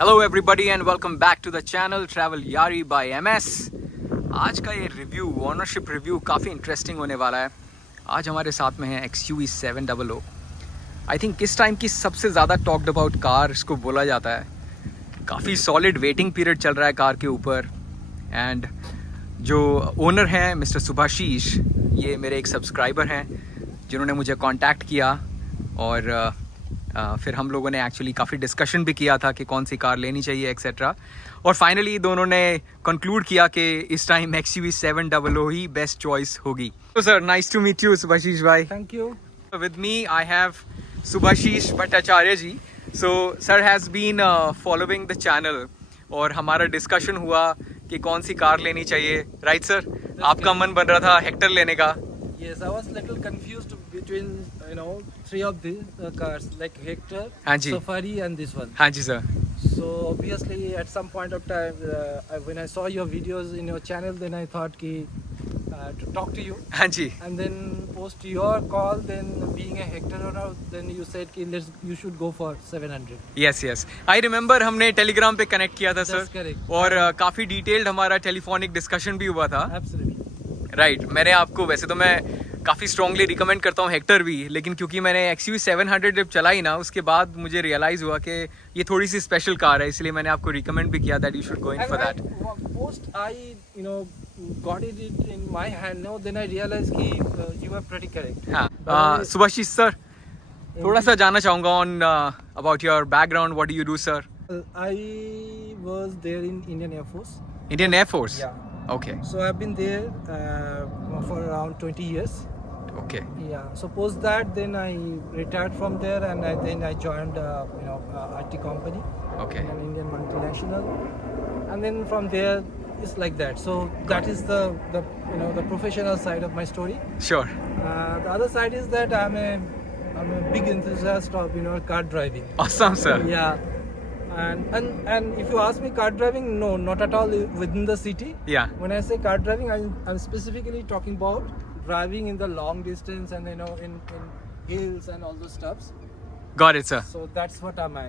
Hello everybody and welcome back to the channel travel यारी by MS. आज का ये रिव्यू ओनरशिप रिव्यू काफ़ी इंटरेस्टिंग होने वाला है। आज हमारे साथ में है XUV 700। आई थिंक किस टाइम की सबसे ज़्यादा टॉक्ड अबाउट कार इसको बोला जाता है। काफ़ी सॉलिड वेटिंग पीरियड चल रहा है कार के ऊपर। एंड जो ओनर हैं मिस्टर सुभाशीष, ये मेरे एक सब्सक्राइबर हैं जिन्होंने मुझे कांटेक्ट किया और फिर हम लोगों ने एक्चुअली काफ़ी डिस्कशन भी किया था कि कौन सी कार लेनी चाहिए एक्सेट्रा। और फाइनली दोनों ने कंक्लूड किया कि इस टाइम XUV 700 ही बेस्ट चॉइस होगी। तो sir, nice to meet you Subhashish भाई। Thank you. With me I have Subhashish Bhattacharya ji. So sir has been following the channel और हमारा डिस्कशन हुआ कि कौन सी कार लेनी चाहिए। राइट सर, आपका मन बन रहा था हेक्टर लेने का। Yes, I was little confused between three of the cars like Hector, हाँ जी। Safari, and this one. हाँ जी sir. So obviously at some point of time, when I saw your videos in your channel, then I thought to talk to you. हाँ जी। And then post your call, then being a Hector owner, then you said कि you should go for 700. Yes yes, I remember हमने Telegram पे connect किया था sir. That's correct. और काफ़ी detailed हमारा telephonic discussion भी हुआ था। Absolutely. राइट मैंने आपको, वैसे तो मैं काफ़ी स्ट्रॉन्गली रिकमेंड करता हूँ हेक्टर भी, लेकिन क्योंकि मैंने XUV 700 जब चलाई ना, उसके बाद मुझे रियलाइज़ हुआ कि ये थोड़ी सी स्पेशल कार है, इसलिए मैंने आपको रिकमेंड भी किया that you should go in for that. Post I got it in my hand now, then I realized कि you are pretty correct. हाँ, सुभाशीष सर, थोड़ा सा जानना चाहूँगा on about your background. What do you do sir? I was there in Indian Air Force. Indian air force? Yeah. Okay So I've been there for around 20 years. Okay Yeah. So post that, then I retired from there, and then I joined IT company, okay an Indian multinational, and then from there it's like that. So that is the professional side of my story. Sure. The other side is that I'm a big enthusiast of car driving. Awesome sir. Yeah. And if you ask me car driving, no, not at all within the city. Yeah. When I say car driving, I'm specifically talking about driving in the long distance and in hills and all those stuffs. Got it sir. So that's what am I.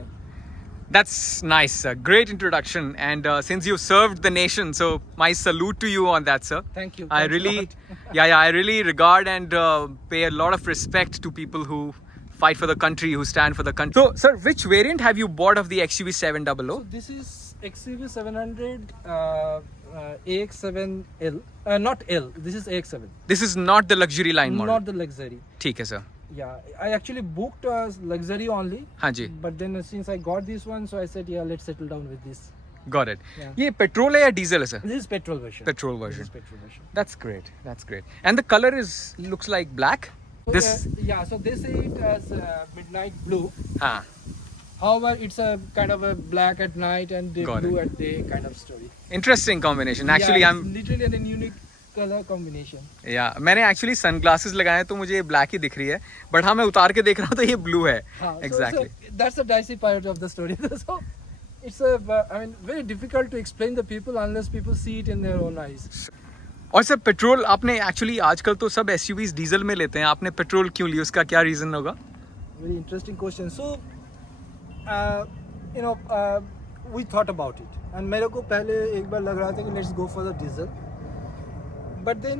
That's nice sir. Great introduction. And since you served the nation, so my salute to you on that sir. Thank you. I Thanks a really lot. I really regard and pay a lot of respect to people who fight for the country, who stand for the country. So sir, which variant have you bought of the XUV 700? So this is XUV 700 AX7L. Not L. This is AX7. This is not the luxury line model. Not the luxury. ठीक है sir. Yeah, I actually booked luxury only. हाँ जी। But then since I got this one, so I said, yeah, let's settle down with this. Got it. Yeah. ये petrol है या diesel है sir? This is petrol version. Petrol This version. is petrol version. That's great. That's great. And the color looks like black. So, This yeah, so they say it as midnight blue. हाँ, However, it's a kind of a black at night and Got blue at day kind of story. interesting combination. Actually, yeah, I'm it's literally a unique color combination. yeah, मैंने actually sunglasses लगाए हैं तो मुझे ये black ही दिख रही है, but हाँ मैं उतार के देख रहा हूँ तो ये ब्लू है। हाँ, Exactly. So that's the dicey part of the story. So it's very difficult to explain the people unless people see it in their own eyes. और सर पेट्रोल आपने एक्चुअली, आजकल तो सब SUVs डीजल में लेते हैं, आपने पेट्रोल क्यों ली? उसका क्या रीजन होगा? Very interesting question. So we thought about it, and मेरे को पहले एक बार लग रहा था कि let's go for the diesel, but then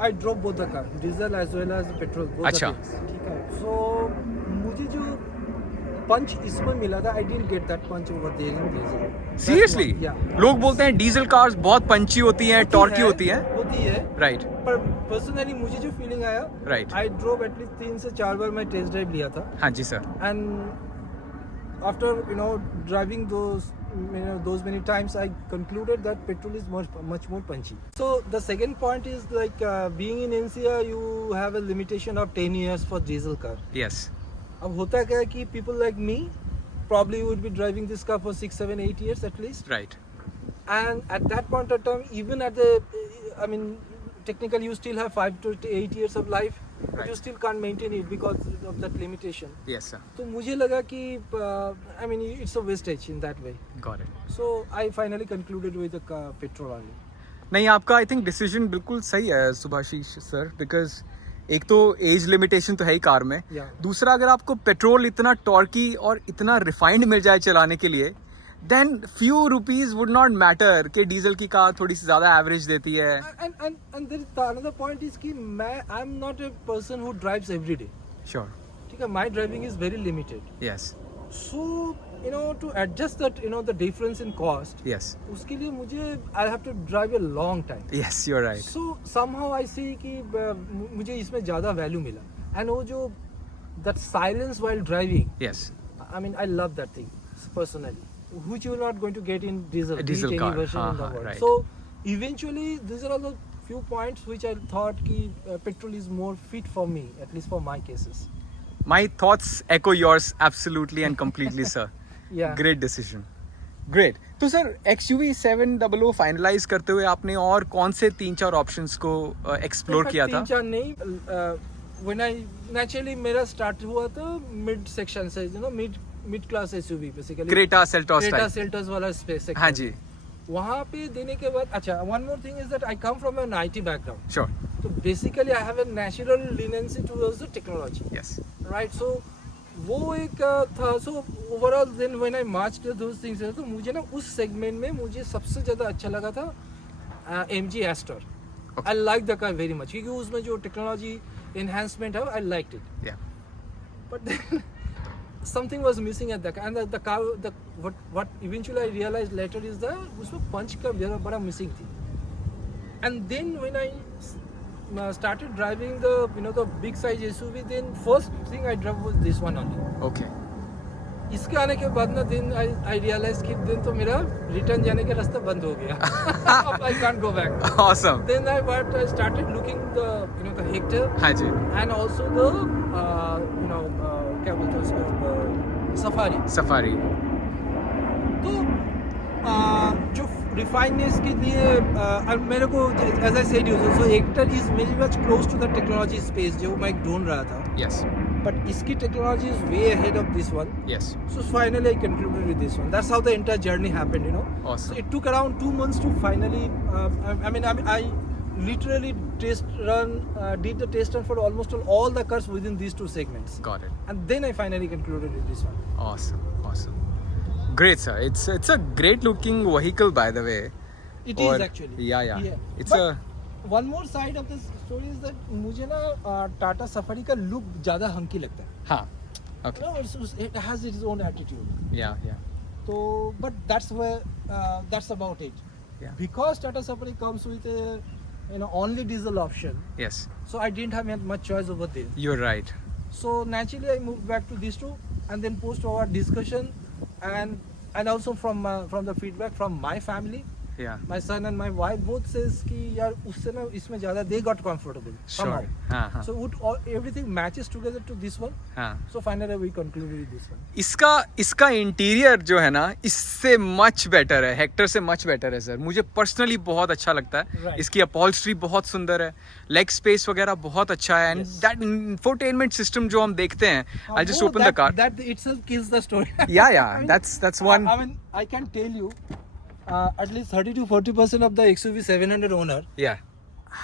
I drove both the car, diesel as well as petrol, both अच्छा। the things. ठीक है. So मुझे जो पंच इसमें मिला था, I didn't get that punch over there in diesel. That's seriously? one. Yeah. लोग बोलते हैं डीजल कार्स बहुत पंची होती हैं, टॉर्की होती हैं। होती है, राइट पर पर्सनली मुझे जो फीलिंग आया, right. I drove at least 3 से 4 बार मैं टेस्ट ड्राइव लिया था, हाँ जी sir. and after driving those many times, I concluded that petrol is much more punchy. So the second point is like being in NCR, you have a limitation of 10 years for diesel car. Yes. अब होता क्या है कि people like me probably would be driving this car for 6, 7, 8 years at least. Right And at that point of time, even at the, technically you still have 5 to 8 years of life, but Right. you still can't maintain it because of that limitation. Yes sir. तो मुझे लगा कि it's a wastage in that way. Got it. So I finally concluded with the petrol only. नहीं, आपका I think decision बिल्कुल सही है Subhashish sir, because एक तो एज लिमिटेशन तो है ही कार में, Yeah. दूसरा अगर आपको पेट्रोल इतना टॉर्की और इतना रिफाइंड मिल जाए चलाने के लिए, then few rupees would not matter कि डीजल की कार थोड़ी सी ज्यादा एवरेज देती है. And there is the another point is कि I am not a person who drives every day. Sure. ठीक है, my driving is very limited. Yes. So to adjust that the difference in cost. Yes. उसके लिए मुझे I have to drive a long time. Yes, you are right. So somehow I see कि मुझे इसमें ज़्यादा value मिला. And वो जो that silence while driving. Yes. I mean I love that thing personally, which you are not going to get in diesel. A diesel any car. version in the world. Right. So eventually these are all the few points which I thought कि petrol is more fit for me, at least for my cases. My thoughts echo yours absolutely and completely, sir. Yeah. Great decision. Great. तो sir XUV 700 finalise करते हुए आपने और कौन से 3-4 options को explore किया था? 3-4 नहीं. When I naturally मेरा स्टार्ट हुआ था मिड सेक्शन से, mid class SUV basically. Creta Seltos वाला स्पेस सेक्शन. हाँ जी. वहाँ पे देने के बाद अच्छा, one more thing is that I come from an IT background. Sure. So basically I have a natural leniency towards the technology. Yes. Right. So वो एक था. So overall then when I matched those things, तो मुझे ना उस segment में मुझे सबसे ज़्यादा अच्छा लगा था MG Astor. Okay. I like the car very much क्योंकि उसमें जो टेक्नोलॉजी enhancement है, I liked it. Yeah. But then something was missing at the car, and the car, what eventually I realized later is that उसमें पंच का बड़ा missing थी. And then when I started driving the big size SUV, then first thing I drove was this one only. Okay. इसके आने के बाद ना then I realized कि then तो मेरा रिटर्न जाने का रास्ता बंद हो गया. अब I can't go back. Awesome. Then I started looking the Hector. हाँ जी. And also the क्या बोलते हैं उसको, सफारी. तो जो रिफाइननेस के लिए मेरे को as I said so Hector is very much close to the technology space जो मैं ढूंढ रहा था. Yes. But इसकी technology is way ahead of this one. Yes. So finally I concluded with this one. That's how the entire journey happened. Awesome. So it took around 2 months to finally I literally did the test run for almost all the cars within these two segments. Got it. And then I finally concluded with this one. Awesome. Great, sir. It's a great looking vehicle, by the way. It is actually. Yeah. It's But one more side of this story is that मुझे ना Tata safari का look ज़्यादा hunky लगता है. हाँ. Okay. It has its own attitude. Yeah. So, but that's about it. Yeah. Because Tata Safari comes with a only diesel option. Yes. So I didn't have much choice over there. You're right. So naturally I moved back to these two, and then post our discussion and also from the feedback from my family. Yeah. My son and my wife both says कि यार उससे ना इसमें ज़्यादा they got comfortable. Sure. हाँ. So everything matches together to this one. हाँ. So finally we concluded with this one. इसका interior जो है ना इससे मच बेटर है, हेक्टर से मच बेटर है सर. मुझे पर्सनली बहुत अच्छा लगता है. Right. इसकी अपॉल्स्ट्री बहुत सुंदर है, लेग स्पेस वगैरह बहुत अच्छा है, एंड दैट इंफोटेनमेंट सिस्टम जो हम देखते हैं. I just open the car. That itself kills the story. Yeah. That's one. I mean I can tell you at least 30-40% of the XUV 700 owner Yeah.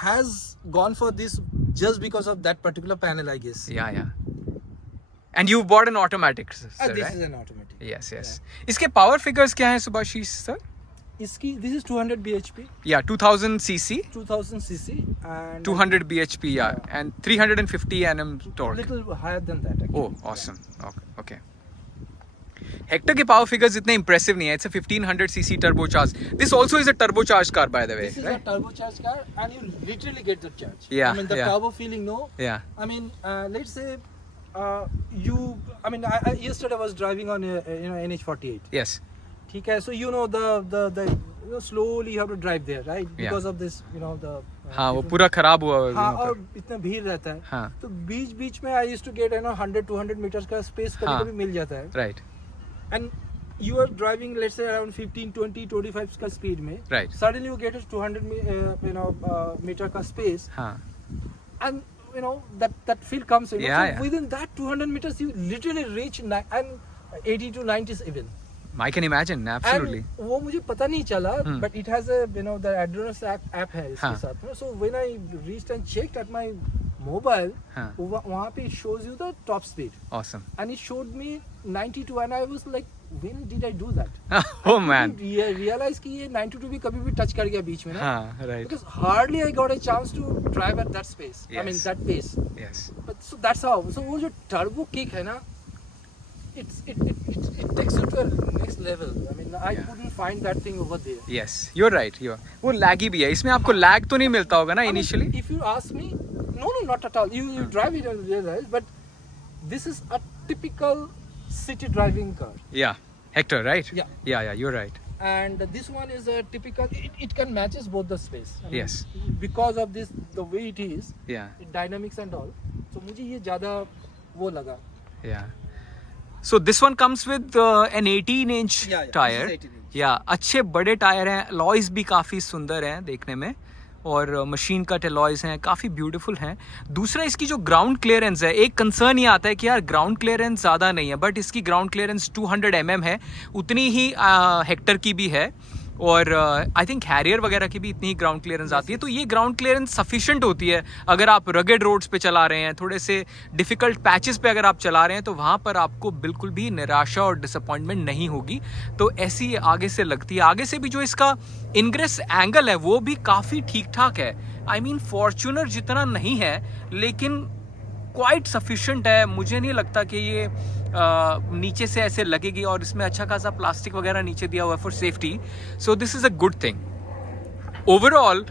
has gone for this just because of that particular panel, I guess. Yeah. And you bought an automatic, sir, This right? is an automatic. Yes. इसके power figures क्या हैं Subhashish sir? This is 200 bhp. Yeah, 2000 cc. 2000 cc and 200 bhp, yeah, and 350 Nm torque. little higher than that actually. Oh, awesome. Okay. Hector के power figures इतने impressive नहीं है. It's a 1500 cc turbocharged. This also is a turbocharged car, by the way. This is right? a turbocharged car, and you literally get the charge. Yeah, I mean the yeah. turbo feeling, no. Yeah. I mean let's say yesterday I was driving on NH48. Yes. ठीक है. So the slowly you have to drive there, right? Because of this the हाँ, वो पूरा खराब हुआ है. हाँ, और इतना भीड़ रहता है. हाँ. तो बीच में I used to get 100-200 meters का space कभी मिल जाता है. Right. And you are driving let's say around 15-20-25 का speed में. Right. Suddenly you get 200 meter का space. हाँ. And that feel comes in. Yeah, So yeah. within that 200 meters you literally reach and 80 to 90 even. I can imagine, absolutely. And वो मुझे पता नहीं चला, but it has a the Adrenaline app है इसके हाँ. साथ में. So when I reached and checked at my mobile, हाँ. वहाँ पे it shows you the top speed. Awesome. And it showed me 92 and I was like, when did I do that? Oh man. I realized कि ये 92 भी कभी भी touch कर गया बीच में ना. हाँ, right. Because hardly I got a chance to drive at that space. I mean Yes. that pace. Yes. But so that's how. So वो जो turbo kick है ना, it takes you to a next level. I mean I Yeah. couldn't find that thing over there. Yes, you're right. वो laggy भी है. इसमें आपको lag तो नहीं मिलता होगा ना I mean, initially? if you ask me, no, not at all. You drive it and realize, but this is a typical city driving car. Yeah, Hector, right? Yeah. Yeah, you're right. And this one is a typical. It can matches both the space. I mean, Yes. Because of this, the way it is, Yeah, dynamics and all. So मुझे ये ज़्यादा वो लगा. yeah. So this one comes with an 18-inch Yeah, tire. this is 18 inch. Yeah, अच्छे बड़े tyre हैं. Alloys भी काफ़ी सुंदर हैं देखने में और मशीन कट अलॉयज हैं, काफ़ी ब्यूटीफुल हैं. दूसरा इसकी जो ग्राउंड क्लियरेंस है, एक कंसर्न ये आता है कि यार ग्राउंड क्लियरेंस ज़्यादा नहीं है, बट इसकी ग्राउंड क्लियरेंस 200 mm है, उतनी ही हेक्टर की भी है और आई थिंक हैरियर वगैरह की भी इतनी ही ग्राउंड क्लियरेंस आती है. तो ये ग्राउंड क्लियरेंस सफिशिएंट होती है अगर आप रगेड रोड्स पे चला रहे हैं, थोड़े से डिफ़िकल्ट पैचेस पे अगर आप चला रहे हैं तो वहाँ पर आपको बिल्कुल भी निराशा और डिसअपॉइंटमेंट नहीं होगी. तो ऐसी आगे से लगती है. आगे से भी जो इसका इनग्रेस एंगल है वो भी काफ़ी ठीक ठाक है. आई मीन फॉर्च्यूनर जितना नहीं है लेकिन क्वाइट सफिशिएंट है. मुझे नहीं लगता कि ये नीचे से ऐसे लगेगी और इसमें अच्छा खासा प्लास्टिक वगैरह नीचे दिया हुआ है for safety. So this is a good thing. Overall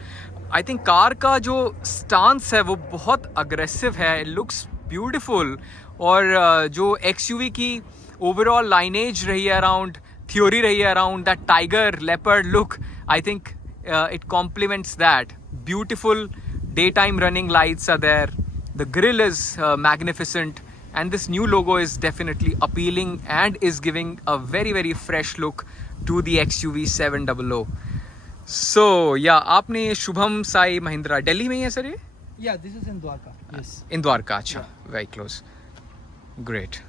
I think car का जो स्टांस है वो बहुत अग्रेसिव है, लुक्स ब्यूटीफुल. और जो XUV की ओवरऑल लाइनेज रही है अराउंड, थ्योरी रही है around that tiger leopard look, I think it compliments that. Beautiful day time running lights are there. The grille is magnificent and this new logo is definitely appealing and is giving a very fresh look to the XUV 700. So yeah, आपने शुभम साई महिंद्रा दिल्ली में ही है sir ये? Yeah, this is in Dwarka. Yes. In Dwarka, अच्छा, very close. Great.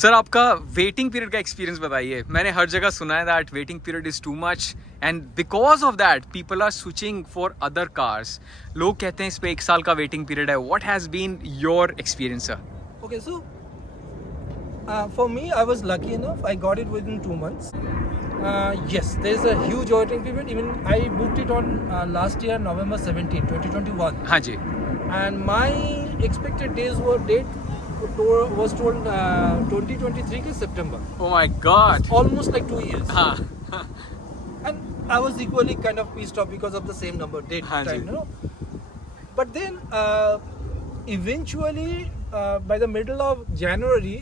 Sir आपका waiting period का experience बताइए. मैंने हर जगह सुना है that waiting period is too much and because of that people are switching for other cars. लोग कहते हैं इस पे 1 साल का वेटिंग पीरियड है. What has been your experience sir? Okay, so for me, I was lucky enough. I got it within 2 months. Yes, there is a huge waiting period. Even I booked it on last year, November 17, 2021. हाँ जी. And my expected date was told 2023 के September. Oh my God. Almost like 2 years. हाँ. And I was equally kind of pissed off because of the same number date हाँ time, ji. you know. But then eventually by the middle of January,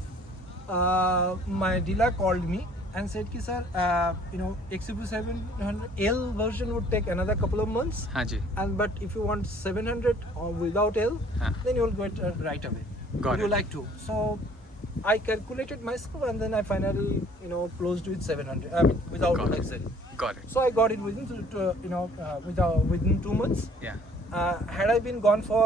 my dealer called me and said कि sir, XUV 700L version would take another couple of months. हाँ जी. And but if you want 700 without L, हाँ. then you will get right away. Got Would you it. like to? So I calculated myself and then I finally closed with 700. I mean without Got it. luxury. Got it. So I got it within 2 months. Yeah. Had I been gone for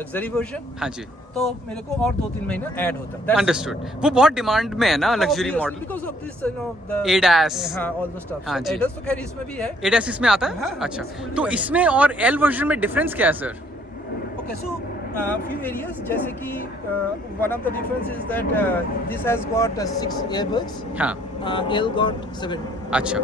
luxury version, हाँ जी. तो मेरे को और 2-3 महीना add होता. Understood. वो बहुत डिमांड में है ना luxury Obviously, model. because of this the ADAS. हाँ, all the stuff. हाँ So, जी. ADAS तो खैर इसमें भी है. ADAS इसमें आता है? हाँ, अच्छा. it's fully तो ADAS. इसमें और L वर्जन में डिफरेंस क्या है sir? Okay, so few areas जैसे कि one of the difference is that this has got 6 airbags. हाँ. L got 7. अच्छा.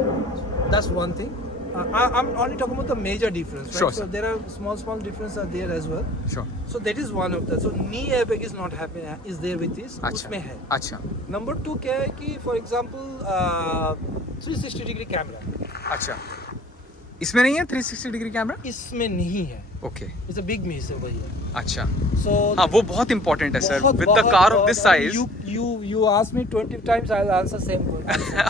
That's one thing. I'm only talking about the major difference, right? Sure, So sir. there are small differences are there as well. Sure. So that is one of the. So knee airbag is not happening. Is there with this? अच्छा. उसमें है. अच्छा. Number 2 क्या है कि for example 360 degree camera. अच्छा. इसमें नहीं है 360 डिग्री कैमरा? इसमें नहीं है. Okay. It's a big miss over here. अच्छा. So हाँ वो बहुत इंपॉर्टेंट है सर. बहुत- विद द बहुत- कार ऑफ बहुत- this size. You ask me 20 times, I'll answer same answer.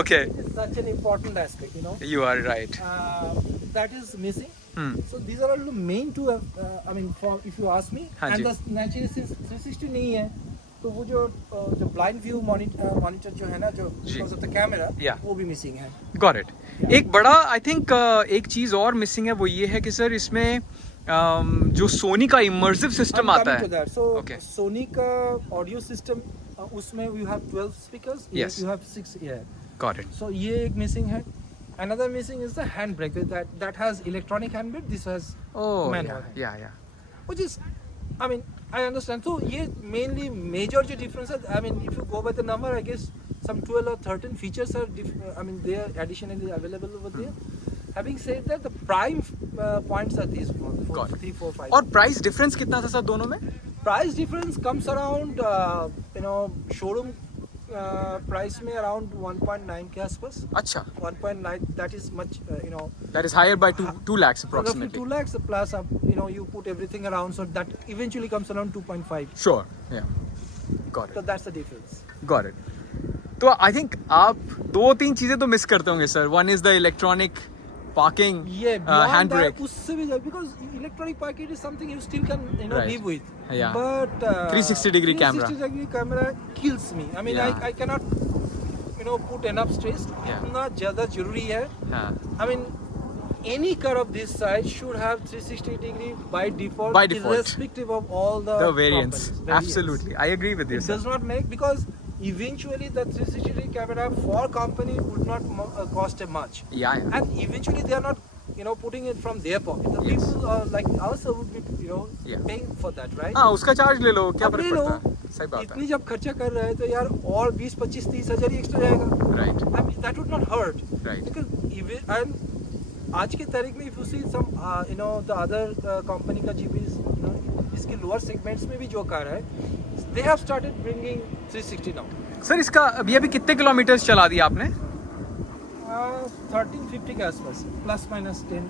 Okay. It's such an important aspect, you are right. That is missing. Hmm. So these are all the main two. I mean, for if you ask me, हाँ जी. and the naturally since 360 नहीं है, तो वो जो blind view monitor जो है ना जो जी. because of the camera, Yeah. वो भी missing है. Got it. एक बड़ा आई थिंक एक चीज़ और मिसिंग है वो ये है कि सर इसमें जो सोनी का इमर्सिव सिस्टम I'm आता coming to है. that. So Okay. Sony का audio system उसमें you have 12 speakers. Yes. You have 6 here. Got it. So ये एक missing है. Another missing is the handbrake. That has electronic handbrake. This has oh manual. या. which is, I mean, I understand. So ये mainly major जो difference है, I mean, if you go by the number, I guess some 12 or 13 features are, I mean, they are additionally available over there. Having said that, the prime points are these 3, 4, 5. और price difference कितना था sir दोनों में? Price difference comes around, showroom price में around 1.9 के आसपास. अच्छा. 1.9, that is much, That is higher by 2 lakhs approximately. roughly 2 lakhs plus, you put everything around, so that eventually comes around 2.5. Sure. Yeah. Got So it. that's the difference. Got it. तो I think आप 2-3 चीजें तो miss करते होंगे sir. One is the electronic parking, Yeah, beyond hand that, brake. उससे भी because electronic parking is something you still can, Right. live with. Yeah. But 360-degree camera. 360-degree camera kills me. I mean, Yeah. I cannot, put enough stress. Yeah. इतना ज़्यादा जरूरी है. हाँ. I mean, any car of this size should have 360-degree by default, By default. irrespective of all the variants. components. Absolutely. I agree with you, It sir. does not make, because eventually the 360-degree camera for company would not cost much. Yeah. And eventually they are not, putting it from their pocket. The Yes. people like us would be, Yeah. paying for that, right? हाँ, उसका charge ले लो, क्या अब फर्क ले लो. पड़ता है? सही बात इतनी जब खर्चा कर रहे हैं तो यार और 20, 25, 30 हजार ही एक्स्ट्रा जाएगा. है. Right. I mean, that would not hurt. Right. Because even, and आज के तारीख में if you see some, the other company का GPs, इसके lower segments में भी जो कार है, they have started bringing 360 now. Sir इसका अभी कितने किलोमीटर्स चला दिया आपने? 1350 के आसपास, plus minus 10.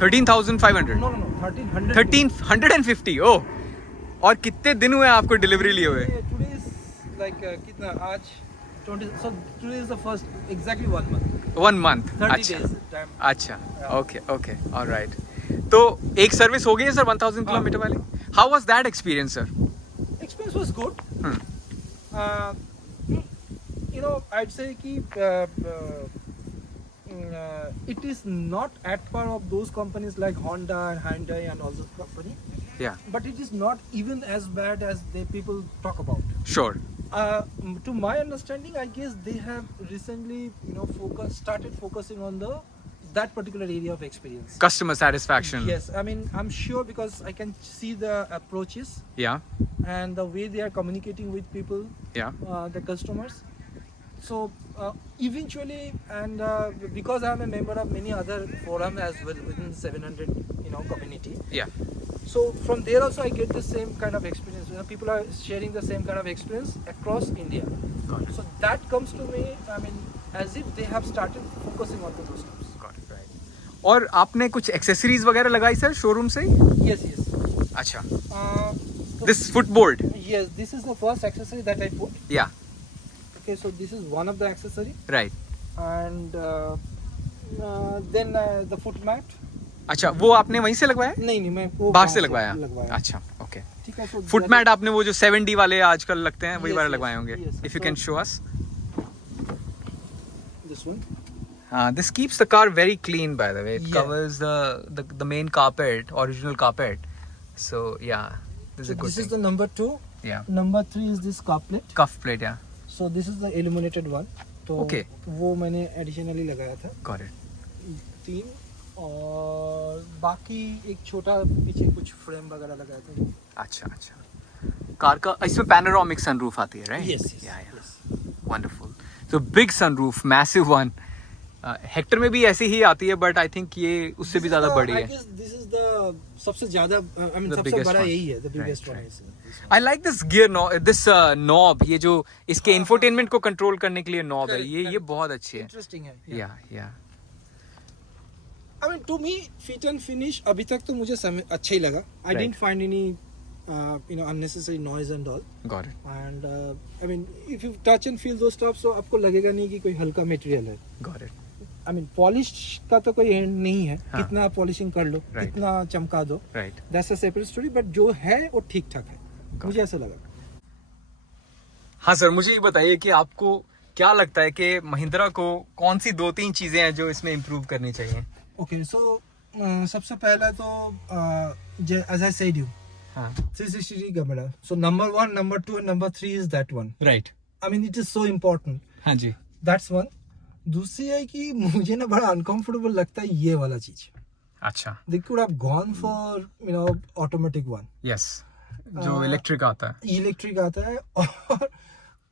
13,500. No, 1300. 1350. ओह. और कितने दिन हुए आपको डिलीवरी लिए हुए? Today is like कितना आज 20. So today is the first, exactly 1 month. 1 month. 30 अच्छा. days. Time. अच्छा. ओके. ऑलराइट. तो एक सर्विस हो गई है सर 1000 किलोमीटर वाली. How was that experience sir? Experience was good. I'd say कि it is not at par of those companies like Honda and Hyundai and all those companies, Yeah. but it is not even as bad as the people talk about. Sure. To my understanding, I guess they have recently, started focusing on that particular area of experience. Customer satisfaction. Yes, I mean, I'm sure because I can see the approaches Yeah. and the way they are communicating with people, Yeah. the customers. So eventually, and because I'm a member of many other forums as well within 700, community. Yeah. So from there also I get the same kind of experience. People are sharing the same kind of experience across India. Got it. So that comes to me, I mean, as if they have started focusing on those stuff. Got it. Right. और आपने कुछ accessories वगैरह लगाई sir showroom से? Yes. अच्छा. So This footboard. yes, this is the first accessory that I put. Yeah. Okay, so this is one of the accessory, Right. and then the foot mat. अच्छा, वो आपने वहीं से लगवाया? नहीं मैं वो बाहर से लगवाया. लगवाया. अच्छा. ओके. ठीक है. So फुट that मैट आपने वो जो 7D वाले आजकल लगते हैं वही Yes, वाले yes, लगवाए होंगे. yes. If you can show us. is this one. This keeps the car very clean, by the way. It Yeah. covers the main carpet, original carpet. So yeah, this is So a good this thing. is the number 2. Yeah. Number 3 is this cup plate. Cuff plate, yeah. So this is the illuminated one. तो Okay. वो मैंने additionally लगाया था. Got it. 3 और बाकी एक छोटा पीछे कुछ फ्रेम वगैरह लगाया था. अच्छा. कार का इसमें पैनोरामिक सनरूफ आती है, right? Yes. Yeah. Wonderful. So big sunroof, massive one. Hector में भी ऐसी ही आती है, बट आई थिंक ये उससे भी ज्यादा बड़ी है. This is the सबसे ज्यादा, I mean The सबसे biggest बड़ा one. यही है, the biggest Right, one right. is. I like this gear knob, ये जो इसके इंफोटेनमेंट को कंट्रोल करने के लिए नॉब है, ये Correct. बहुत अच्छी है. Interesting है. या I mean, to me, fit and finish अभी तक तो मुझे अच्छा ही लगा. I Right. didn't find any, unnecessary noise and all. Got it. And I mean, if you touch and feel those stuff, so आपको लगेगा नहीं कि कोई हल्का मटेरियल है. Got it. I mean, polish का तो कोई एंड नहीं है. हाँ. कितना पॉलिशिंग कर लो, Right. कितना चमका दो, right. that's a separate story. But जो है वो ठीक ठाक है. Got मुझे ऐसा लगा. हाँ सर, मुझे ये बताइए कि आपको क्या लगता है कि महिंद्रा को कौन सी 2-3 चीजें हैं जो इसमें इम्प्रूव करनी चाहिए? Okay, so सबसे पहला तो as I said you, हाँ. 360 camera. So number 1, number 2 and number 3 is that one. Right. I mean, it is so important. हाँ जी. That's one. दूसरी है कि मुझे ना बड़ा अनकंफर्टेबल लगता है ये वाला चीज. अच्छा. They could have gone for automatic one. Yes. जो इलेक्ट्रिक आता है. इलेक्ट्रिक आता है और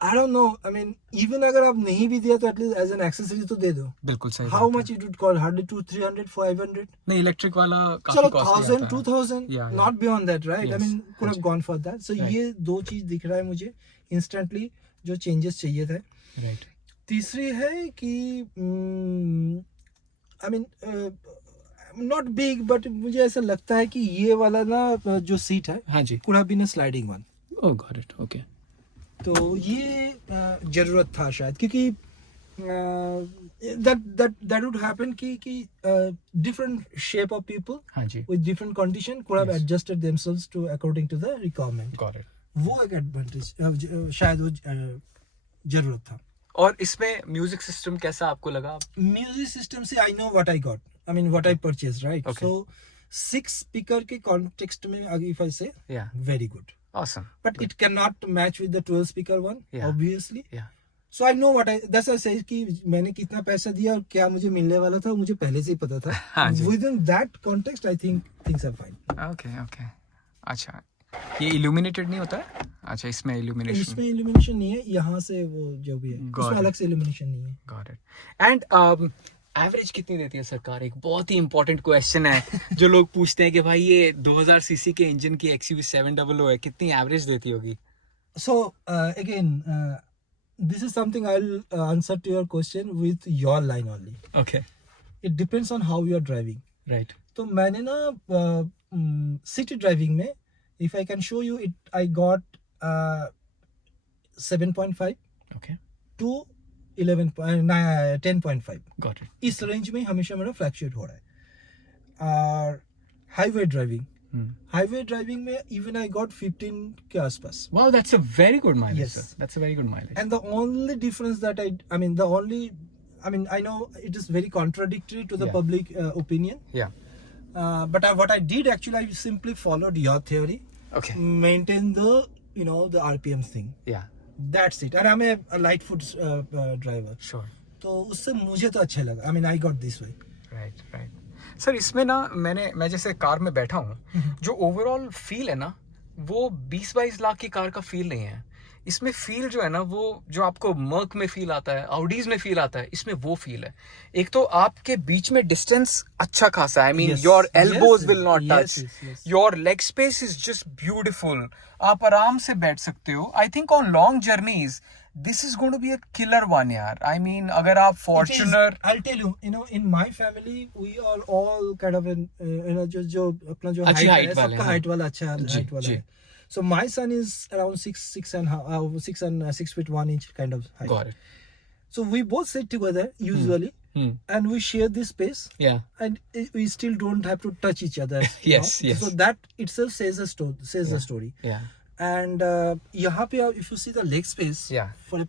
I don't know. I mean, even अगर आप नहीं भी दिया तो एटलीस्ट एज एन एक्सेसरी तो दे दो. बिल्कुल सही. How much it would cost? Hardly 200-300, 500. नहीं, इलेक्ट्रिक वाला चलो काफी 1000, 2000, Yeah. not beyond that, right? Yes. I mean, could have gone for that. So Right. ये दो चीज दिख रहा है मुझे instantly जो changes चाहिए थे. Right. तीसरी है कि I mean not big but मुझे ऐसा लगता है कि ये वाला ना जो सीट है हाँ जी. could have been a sliding one. Oh, got it. Okay. तो ये जरूरत था शायद क्योंकि that would happen कि different shape of people हाँ जी. with different condition could have Yes. adjusted themselves to according to the requirement. Got it. वो एक एडवांटेज शायद वो जरूरत था. और इसमें म्यूजिक सिस्टम कैसा आपको लगा? म्यूजिक सिस्टम से I know what I got. I mean what I purchase, right? Okay. So 6 speaker के कॉन्टेक्स्ट में इफ आई से Yeah. Very good. Awesome. But it cannot match with the 12 speaker one, Yeah. obviously. Yeah. So I know that's why I say कि मैंने कितना पैसा दिया और क्या मुझे मिलने वाला था मुझे पहले से ही पता था. हाँ जी. Within that context, I think things are fine. Okay, okay. अच्छा, ये illuminated नहीं होता है? अच्छा, इसमें illumination. इसमें illumination नहीं है. यहाँ से वो जो भी है Got उसमें it. अलग से illumination नहीं है. Got it. And एवरेज कितनी देती है सरकार? एक बहुत ही इंपॉर्टेंट क्वेश्चन है जो लोग पूछते हैं कि भाई ये 2000 सीसी के इंजन की XUV 700 है, कितनी एवरेज देती होगी? So again, this is something I'll answer to your question with your line only. Okay. It depends on how you are driving. Right. तो मैंने ना सिटी ड्राइविंग में if I can show you it, I got 7.5 Okay. to 10.5. Got it. इस range में हमेशा मेरा fluctuate हो रहा है. और हाईवे ड्राइविंग में इवन आई गॉट 15 के आसपास. Wow, that's a very good mileage. Yes. Sir. That's a very good mileage. And the only difference that I know it is very contradictory to the Yeah. public opinion. Yeah. But what I did actually, I simply followed your theory. Okay. Maintain the RPM thing. Yeah. That's it. And I'm a light foot driver. Sure. तो उससे मुझे तो अच्छा लगा. I mean, I got this way. Right, right. Sir इसमें ना मैं जैसे कार में बैठा हूँ, जो ओवरऑल फील है ना वो 20-22 लाख की कार का फील नहीं है. इसमें फील जो है ना वो जो आपको मर्क में फील आता है, ऑडीज में फील आता है, इसमें वो फील है. एक तो आपके बीच में डिस्टेंस अच्छा खासा है. I mean Yes. Your elbows Yes, will not yes, touch. yes. Your leg space is just beautiful. आप आराम से बैठ सकते हो. I think on long journeys this is going to be a killer one यार. आई मीन अगर आप Fortuner, I'll tell you, in my family we are all kind of जो अपना जो अच्छी height height है वाले सबका हैं. height वाला अच्छा जी, height वाला जी. है. So my son is around 6 feet 1 inch kind of height. Got it. So we both sit together usually, and we share this space, Yeah. and we still don't have to touch each other. Yes, yes. So that itself says the story. Yeah. And यहाँ पे if you see the leg space, Yeah. for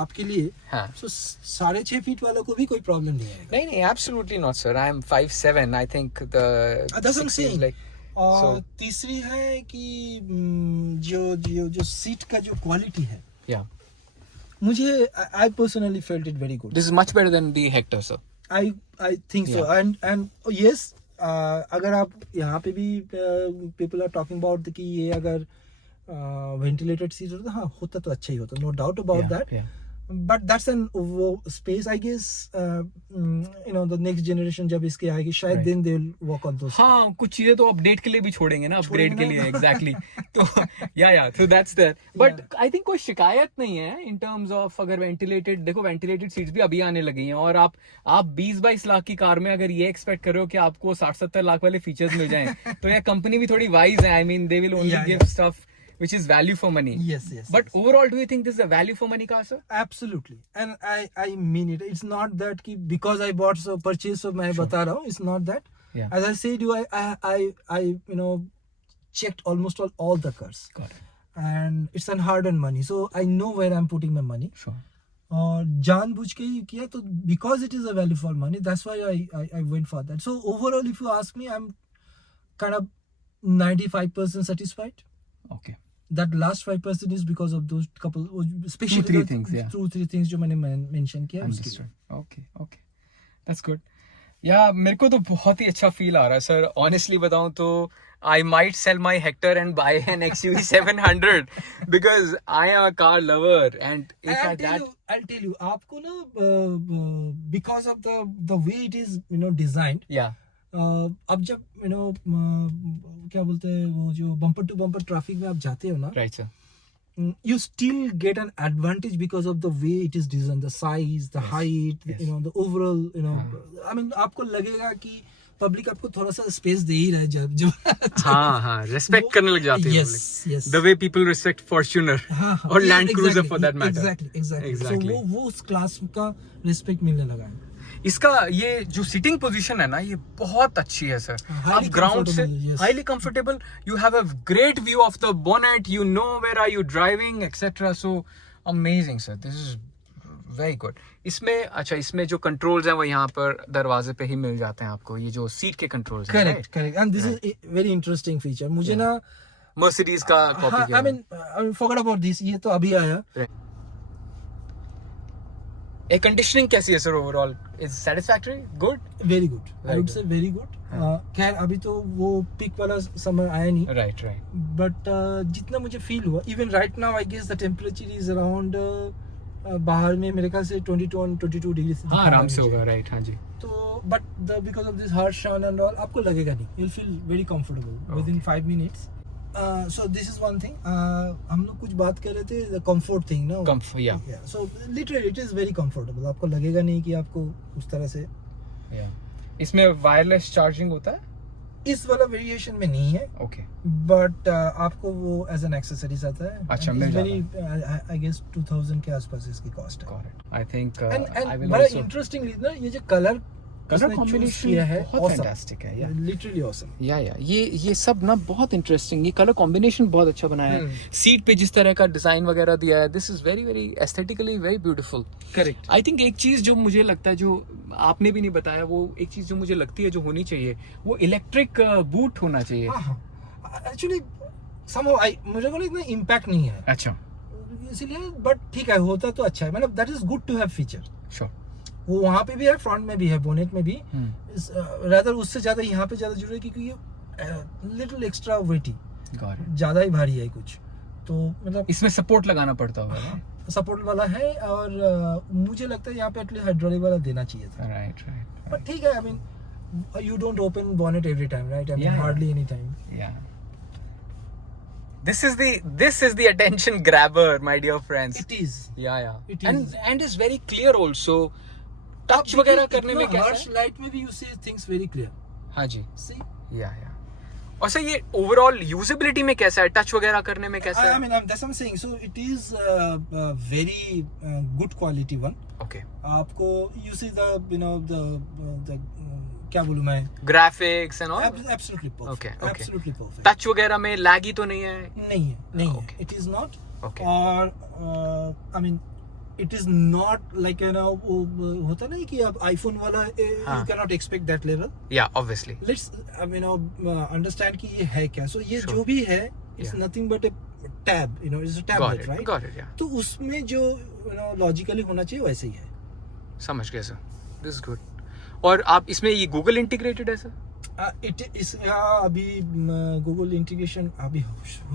आपके लिए, हाँ. so 6.5 feet वालों को भी कोई problem नहीं आएगा. नहीं, absolutely not, sir. I am 5'7". I think the That's what I'm 6 is saying. like. और So- तीसरी है कि जो सीट का जो क्वालिटी है, Yeah. मुझे I personally felt it very good. This is much better than the Hector, sir. I think so. And yes, अगर आप यहाँ पे भी people are talking about कि ये अगर ventilated seat होता, हाँ होता तो अच्छा ही होता, no doubt about that. Yeah. But that's an space, I guess. The next generation जब इसके आएगी शायद Right. then they'll work on those. हाँ, कुछ चीजें तो अपडेट के लिए भी छोड़ेंगे ना, अपग्रेड के छोड़ेंगे लिए. ना. एग्जैक्टली. तो so that's there. But I think कोई शिकायत नहीं है इन टर्म्स ऑफ अगर वेंटिलेटेड. देखो वेंटिलेटेड सीट्स भी अभी आने लगी हैं और आप 20-22 लाख की कार में अगर ये एक्सपेक्ट कर रहे हो कि आपको 60-70 लाख वाले फीचर्स मिल जाएं तो यार कंपनी भी थोड़ी वाइज है. I mean they will only give stuff which is value for money. Yes. But overall, do you think this is a value for money car, sir? Absolutely, and I mean it. It's not that कि because I bought so purchase so मैं बता रहा हूँ. It's not that. Yeah. As I said, I checked almost all the cars. Got it. And it's an hard-earned money, so I know where I'm putting my money. Sure. और जानबूझ के ही किया तो because it is a value for money, that's why I went for that. So overall, if you ask me, I'm kind of 95% satisfied. Okay. That last 5% is because of those couple, especially 2-3 things, yeah. 2-3 things जो मैंने mention किया. Understood. Okay. That's good. या मेरे को तो बहुत ही अच्छा feel आ रहा है सर. ऑनेस्टली बताऊं तो I might sell my Hector and buy an XUV 700 because I am a car lover and if I'll at tell that you, आपको ना because of the way it is designed. yeah अब जब क्या बोलते हैं वो जो बम्पर टू बम्पर ट्रैफिक में आप जाते हो ना, right sir you still get an advantage because of the way it is designed, the size, the height, yes. the overall, I mean आपको लगेगा कि पब्लिक आपको थोड़ा सा स्पेस दे ही रहा है जब हाँ रेस्पेक्ट करने लग जाती है yes the way people respect Fortuner और Land Cruiser for that matter. exactly. So वो उस क्लास का रिस्पेक्ट मिलने लगा है. इसका ये जो सिटिंग पोजीशन है ना ये बहुत अच्छी है सर. आप ग्राउंड से highly comfortable, you have a great view of the bonnet, you know where are you driving etcetera. So amazing sir, this is very good. इसमें अच्छा, इसमें जो कंट्रोल्स हैं वो यहाँ पर दरवाजे पे ही मिल जाते हैं आपको, ये जो सीट के कंट्रोल्स हैं. Correct and this is very interesting feature. मुझे ना मर्सिडीज का कॉपी किया. I mean forget about this, ये तो अभी आया. एयर कंडीशनिंग कैसी है sir overall? Is satisfactory? Good? Very good, I would say very good. खैर अभी तो वो पिक वाला समर आया नहीं. राइट बट जितना मुझे फील हुआ, even right now I guess the temperature is around बाहर में मेरे ख्याल से 22 डिग्री. हाँ आराम से होगा. राइट हाँ जी. तो but because of this harsh sun and all आपको लगेगा नहीं, you will feel very comfortable within 5 minutes. So this is one thing. हम लोग कुछ बात कर रहे थे the comfort thing ना. Comfort, yeah. So literally it is very comfortable. आपको लगेगा नहीं कि आपको उस तरह से. Yeah. इसमें वायरलेस चार्जिंग होता है? इस वाला वेरिएशन में नहीं है. Okay. But आपको वो as an accessories आता है. अच्छा मिल जाता है. I guess 2000 के आसपास इसकी कॉस्ट है. Correct. I think and I will बड़ा also. इंटरेस्टिंग ना ये जो कलर कॉम्बिनेशन किया है बहुत फैंटास्टिक है. या लिटरली ऑसम. या ये सब ना बहुत इंटरेस्टिंग, ये कलर कॉम्बिनेशन बहुत अच्छा बनाया है. सीट पे जिस तरह का डिजाइन वगैरह दिया है, this is very very aesthetically very beautiful. Correct. I think एक चीज जो मुझे लगता है, जो आपने भी नहीं बताया, वो एक चीज जो मुझे लगती है जो होनी चाहिए, वो इलेक्ट्रिक बूट होना चाहिए. एक्चुअली समहाउ मुझे को इतना इम्पैक्ट नहीं है. अच्छा इसीलिए, बट ठीक है, होता तो अच्छा है. मतलब that is good to have feature. Sure. वो वहाँ पे भी है, फ्रंट में भी है, बोनेट में भी. रादर उससे ज्यादा यहाँ पे ज्यादा जरूरी है क्योंकि ये लिटिल एक्स्ट्रा वेटी, ज्यादा ही भारी है कुछ. तो मतलब इसमें सपोर्ट लगाना पड़ता होगा ना. सपोर्ट वाला है और मुझे लगता है यहाँ पे एटलीस्ट हाइड्रोलिक वाला देना चाहिए था. राइट बट ठीक है. I mean you don't open bonnet every time, right? I mean hardly any time. या This is the attention grabber, my dear friends. It is. Yeah. It is. And is very clear also. Touch वगैरह करने में कैसा है? Light में भी you see things very clear. हाँ जी. सी. या और सर ये ओवरऑल यूजेबिलिटी में कैसा है, टच वगैरह करने में कैसा है? I mean that's what I'm saying. So it is very good quality one. Okay. आपको you see the क्या बोलूं मैं, graphics and all absolutely perfect. Okay absolutely perfect. Touch वगैरह में लैगी तो नहीं है? नहीं है. It is not. और I mean it is not like होता नहीं कि अब आईफोन वाला you can not expect that level. या ऑब्वियसली. लेट्स अंडरस्टैंड कि ये है क्या. सो ये जो भी है it's nothing but a tab, it's a tablet, right? Got it. तो उसमें जो लॉजिकली होना चाहिए वैसे ही है. समझ गया सर. This is good. और आप इसमें ये गूगल इंटीग्रेटेड है सर? अभी गूगल इंटीग्रेशन अभी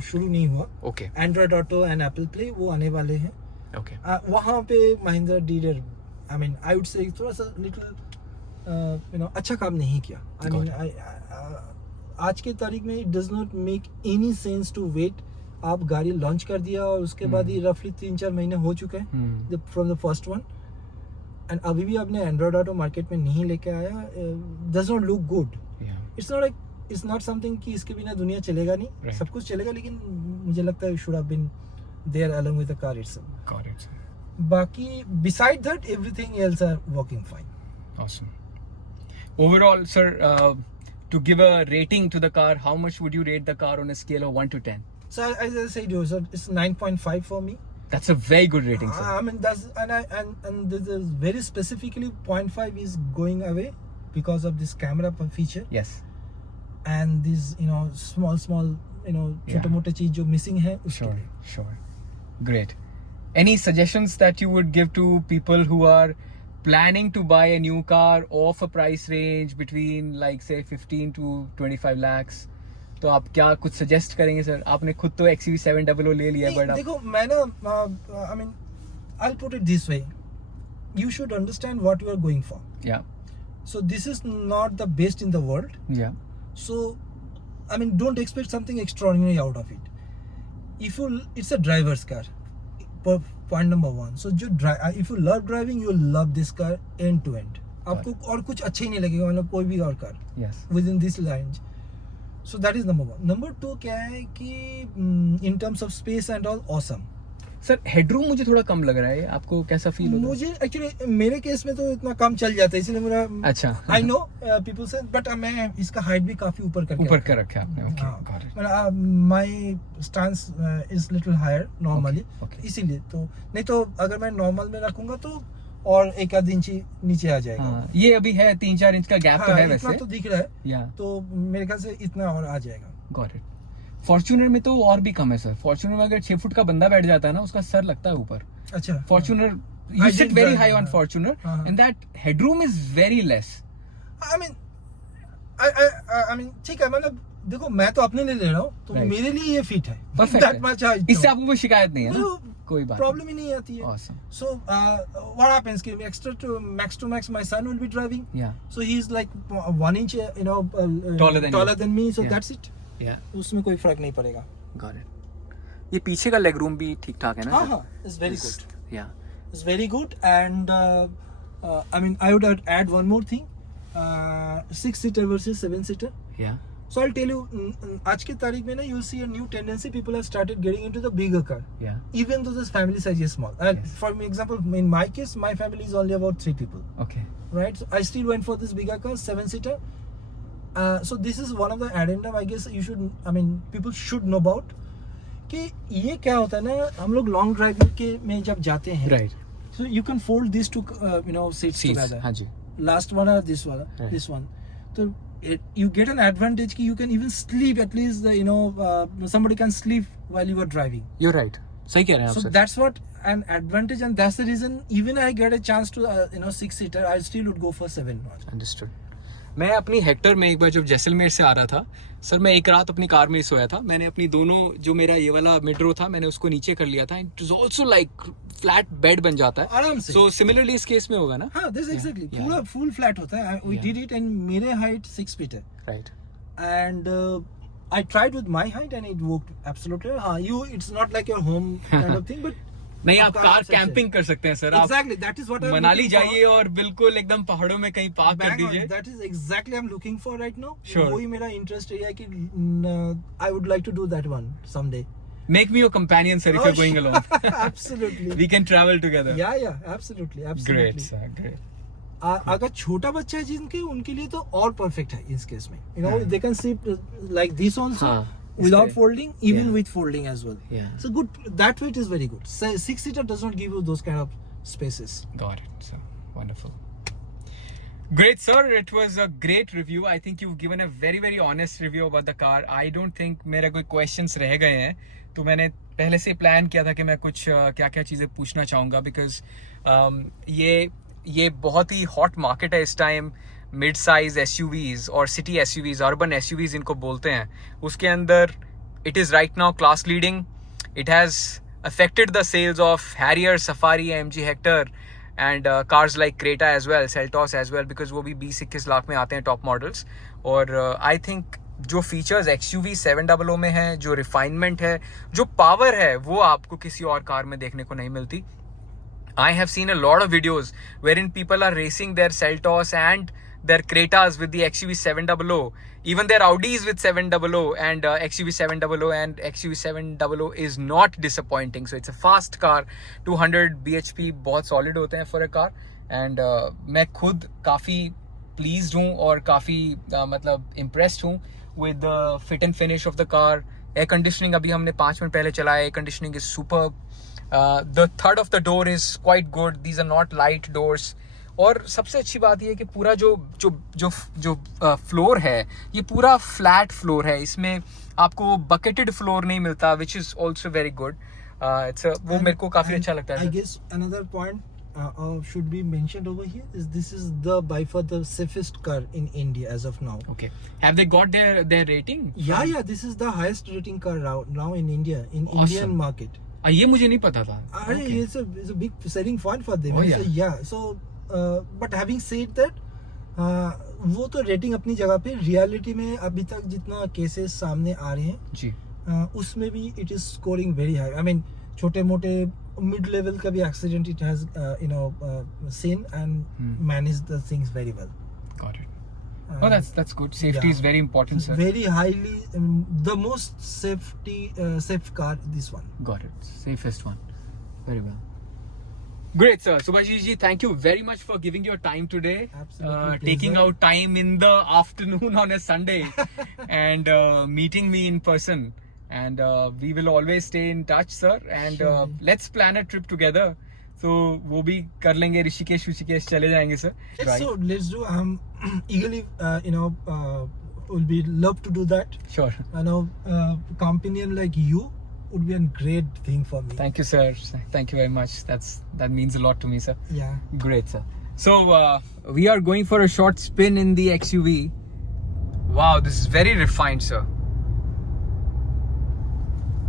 शुरू नहीं हुआ. Okay. Android auto and Apple play वो आने वाले हैं. ओके. वहाँ पे Mahindra dealer, I mean I would say थोड़ा सा लिटिल अच्छा काम नहीं किया. आई मीन आज के तारीख में it does not make any sense to wait. आप गाड़ी लॉन्च कर दिया और उसके बाद ही रफली 3-4 महीने हो चुके हैं from the first one, and अभी भी आपने एंड्रॉइड ऑटो मार्केट में नहीं लेके आया. Does not look good. It's not something कि इसके बिना दुनिया चलेगा नहीं. Right. सब कुछ चलेगा, लेकिन मुझे लगता है should have been there along with the car itself. Correct. बाकी beside that everything else are working fine. Awesome. Overall sir, to give a rating to the car, how much would you rate the car on a scale of 1 to 10? So as I said, so it's 9.5 for me. That's a very good rating, sir. I mean that's and this is very specifically 0.5 is going away because of this camera feature. Yes. And these small छोटे मोटे चीज जो missing है उसके लिए. Sure. Great. Any suggestions that you would give to people who are planning to buy a new car of a price range between like say 15 to 25 lakhs, तो आप क्या कुछ सजेस्ट करेंगे सर? आपने खुद तो XUV 700 ले लिया है, बट देखो मैं ना I mean I'll put it this way, you should understand what you are going for. Yeah. So this is not the best in the world. Yeah. So I mean don't expect something extraordinary out of it. It's a driver's car. Point number one. So if you love driving, you will love this car end to end. आपको और कुछ अच्छा ही नहीं लगेगा, मतलब कोई भी और car within this line. So that is number one. Number two क्या है कि in terms of space and all, awesome. Sir headroom मुझे थोड़ा कम लग रहा है, आपको कैसा फील होता है? मुझे एक्चुअली मेरे केस में तो इतना कम चल जाता है, इसलिए मेरा अच्छा आई नो पीपल से, बट मैं इसका हाइट भी काफी ऊपर कर रखा है आपने. Okay, my stance is little higher normally, इसीलिए. तो नहीं तो अगर मैं नॉर्मल में रखूंगा तो और एक आध इंच नीचे आ जाएगा. ये अभी है 3-4 इंच का गैप तो है वैसे, इतना तो दिख रहा है, तो मेरे ख्याल से इतना और आ जाएगा. Got it. फॉर्च्यूनर में तो और भी कम है सर. फॉर्च्यूनर में अगर 6 फुट का बंदा बैठ जाता है ना, उसका सर लगता है ऊपर. अच्छा. Fortuner you sit very high on Fortuner, and that headroom is very less. I mean ठीक है, मतलब देखो मैं तो अपने लिए ले रहा हूँ, तो मेरे लिए ये फिट है. इससे आपको कोई शिकायत नहीं है ना? कोई बात प्रॉब्लम ही नहीं आती है. Awesome. So what happens कि extra to max my son will be driving. Yeah. So he's like 1 inch taller than me. So that's it. Yeah. उसमें कोई फर्क नहीं पड़ेगा. Got it. ये पीछे का लेग रूम भी ठीक ठाक है ना? हाँ, it's very good. Yeah. It's very good, and I mean I would add one more thing, 6-seater versus 7-seater. Yeah. So I'll tell you, आज की तारीख में ना you'll see a new tendency. People have started getting into the bigger car. Yeah. Even though the family size is small. And for example, in my case, my family is only about 3 people. Okay. Right. So I still went for this bigger car, 7-seater. So this is one of the addendum I guess people should know about. कि ये क्या होता है ना, हम लोग long drive के में जब जाते हैं, right, so you can fold this two seats together. हाँ जी. लास्ट वन और दिस वन, तो you get an advantage कि you can even sleep at least, somebody can sleep while you are driving. You're right. सही कह रहे हैं आप. So that's what an advantage, and that's the reason even I get a chance to 6-seater, I still would go for 7. Understood. मैं अपनी Hector में एक बार जब जैसलमेर से आ रहा था सर, मैं एक रात अपनी कार में ही सोया था. मैंने अपनी दोनों, जो मेरा ये वाला मिड रो था, मैंने उसको नीचे कर लिया था. It is also like flat bed बन जाता है आराम से. सो सिमिलरली इस केस में होगा ना? हाँ, दिस एग्जैक्टली पूरा फुल फ्लैट होता है. वी डिड इट, एंड मेरे हाइट 6 feet है. Right. And I tried with my height and it worked absolutely. हाँ, you it's not like your home kind of thing, but नहीं, आप car camping कर सकते हैं sir. Exactly, that is what I'm Manali जाइए और बिल्कुल एकदम पहाड़ों में कहीं पार्क कर दीजिए. That is exactly I'm looking for right now. Sure. वही मेरा इंटरेस्ट है कि I would like to do that one someday. Make me your companion, sir, if you're going alone. Absolutely. We can travel together. Yeah, absolutely. Great, sir, great. अगर छोटा बच्चा है जिनके, उनके लिए तो और परफेक्ट है इस केस में. They can sleep like this also. Without folding, even with folding as well. Yeah. So good. That way it is very good. 6-seater does not give you those kind of spaces. Got it. So wonderful. Great, sir. It was a great review. I think you've given a very, very honest review about the car. I don't think मेरे कोई questions रह गए हैं. तो मैंने पहले से plan किया था कि मैं कुछ क्या-क्या चीज़ें पूछना चाहूँगा, because ये बहुत ही हॉट मार्केट है इस टाइम. मिड साइज SUVs और सिटी SUVs, अर्बन SUVs इनको बोलते हैं, उसके अंदर it is right now class leading. It has affected the sales of Harrier, Safari, AMG Hector and cars like Creta as well, Seltos as well, because वो भी 20-21 लाख में आते हैं टॉप मॉडल्स. और आई थिंक जो फीचर्स XUV 700 में है, जो रिफाइनमेंट है, जो पावर है, वो आपको किसी और कार में देखने को नहीं मिलती. I have seen a lot of videos wherein people are racing their Seltos and their Cretas with the XUV 700, even their Audis with 700 and XUV 700, and XUV 700 is not disappointing. So it's a fast car, 200 bhp, बहुत solid होते हैं for a car. And मैं खुद काफ़ी pleased हूँ और काफ़ी मतलब impressed हूँ with the fit and finish of the car. Air conditioning अभी हमने 5 मिनट पहले चलाया. Air conditioning is superb. The third of the door is quite good. These are not light doors. और सबसे अच्छी बात ये है कि पूरा जो फ्लोर है, ये पूरा फ्लैट फ्लोर है. इसमें आपको बकेटेड फ्लोर नहीं मिलता, which is also very good. वो मेरे को काफी अच्छा लगता है. I guess another point, should be mentioned over here is this is the by far the safest car in India as of now. Okay. Have they got their rating? Yeah, this is the highest rating car now in India, in Awesome. Indian market. ये मुझे नहीं पता था. Okay. It's a big selling point for them. Oh, yeah. Yeah. So, but having said that, वो तो rating अपनी जगह पे, रियलिटी में अभी तक जितना केसेस सामने आ रहे हैं जी, उसमें भी it is scoring very high. I mean छोटे मोटे मिड लेवल का भी accident it has seen and manage the things very well. Got it. Oh, that's good. Safety is very important, sir. Very highly, the most safe car, this one. Got it. Safest one. Very well. Great, sir. Subhashis ji, thank you very much for giving your time today. Absolutely. Taking out time in the afternoon on a Sunday and meeting me in person. And we will always stay in touch, sir. And let's plan a trip together. So वो भी कर लेंगे, ऋषिकेश चले जाएंगे, sir. Yes, Right. so let's do. Eagerly, will be love to do that. Sure. I know, companion like you would be a great thing for me. Thank you, sir. Thank you very much. That means a lot to me, sir. Yeah. Great, sir. So we are going for a short spin in the XUV. Wow, this is very refined, sir.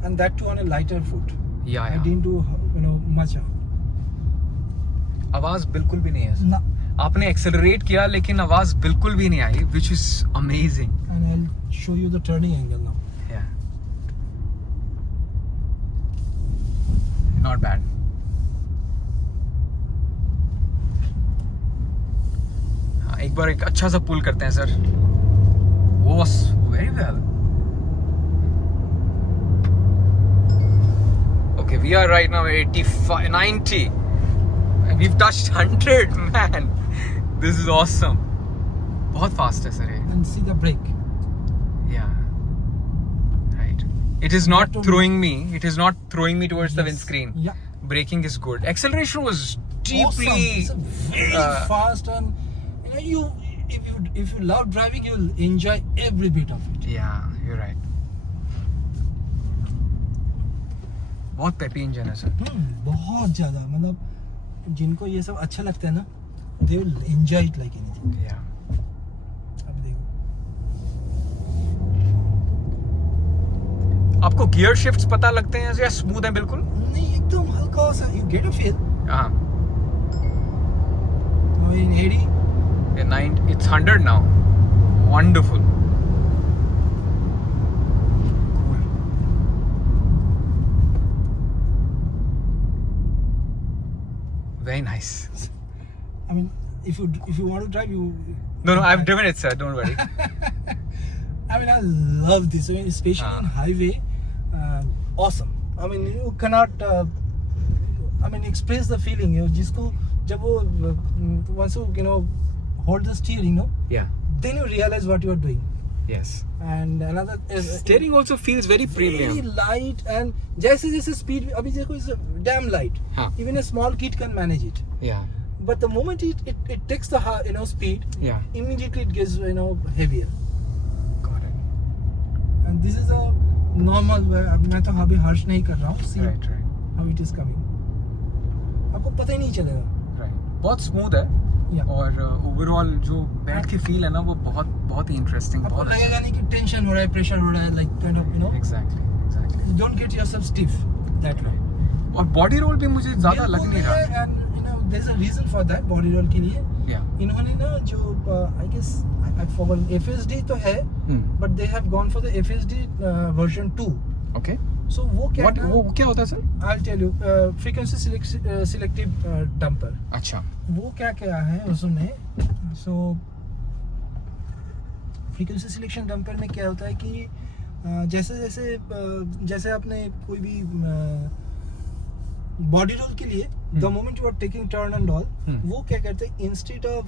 And that too on a lighter foot. Yeah. I didn't do much. आवाज बिल्कुल भी नहीं है, sir. No. आपने accelerate किया लेकिन आवाज बिल्कुल भी नहीं आई, which is amazing. And I'll show you the turning angle now. Yeah. Not bad. हाँ, एक बार एक अच्छा सा पुल करते हैं, sir. Was very well. Okay, we are right now 85, 90. And we've touched 100, man. This is awesome. बहुत fast है, sir. ये. And see the brake. Yeah. Right. It is not throwing me. It is not throwing me towards the windscreen. Yeah. Braking is good. Acceleration was deeply. Awesome. It's very fast, and if you love driving, you'll enjoy every bit of it. Yeah, you're right. बहुत peppy engine है, sir. बहुत ज्यादा, मतलब जिनको ये सब अच्छा लगता है ना, they will enjoy it like anything. Yeah. अब देखो. आपको गियर शिफ्ट्स पता लगते हैं या स्मूथ है बिल्कुल? नहीं, एकदम हल्का सा. You get a feel. हाँ. Now in 80. It's 100 now. Wonderful. Cool. Very nice. I mean, if you want to drive, you. No, I've driven it, sir. Don't worry. I mean, I love this. I mean, especially on highway. Awesome. I mean, you cannot. Express the feeling. जिसको जब वो once you hold the steering, Yeah. then you realize what you are doing. Yes. And another Steering also feels very premium. very light, and जैसे speed अभी देखो is damn light. हाँ. Even a small kid can manage it. Yeah. But the moment it takes the speed, Yeah. immediately it gets heavier. Got it. And this is a normal way. मैं तो अभी हर्ष नहीं कर रहा हूँ. See Right. how it is coming. आपको पता ही नहीं चलेगा. Right. बहुत स्मूथ है. Yeah. और ओवरऑल जो बैठ के फील है ना, वो बहुत ही इंटरेस्टिंग. आपको बहुत लगेगा नहीं कि टेंशन हो रहा है, प्रेशर हो रहा है, like kind of Exactly. You don't get yourself stiff that way. और बॉडी रोल भी मुझे ज्यादा लग नहीं रहा. And there's a reason for that. Body roll के लिए Yeah. इन्होंने ना जो I guess I forgot, FSD तो है, but they have gone for the FSD version 2. Okay. So वो क्या वो क्या होता है, sir? I'll tell you. Frequency selective damper. अच्छा. वो क्या है उसमें? So frequency selection damper में क्या होता है कि जैसे आपने कोई भी बॉडी रोल के लिए the moment you are taking turn and all, वो क्या करते हैं, instead of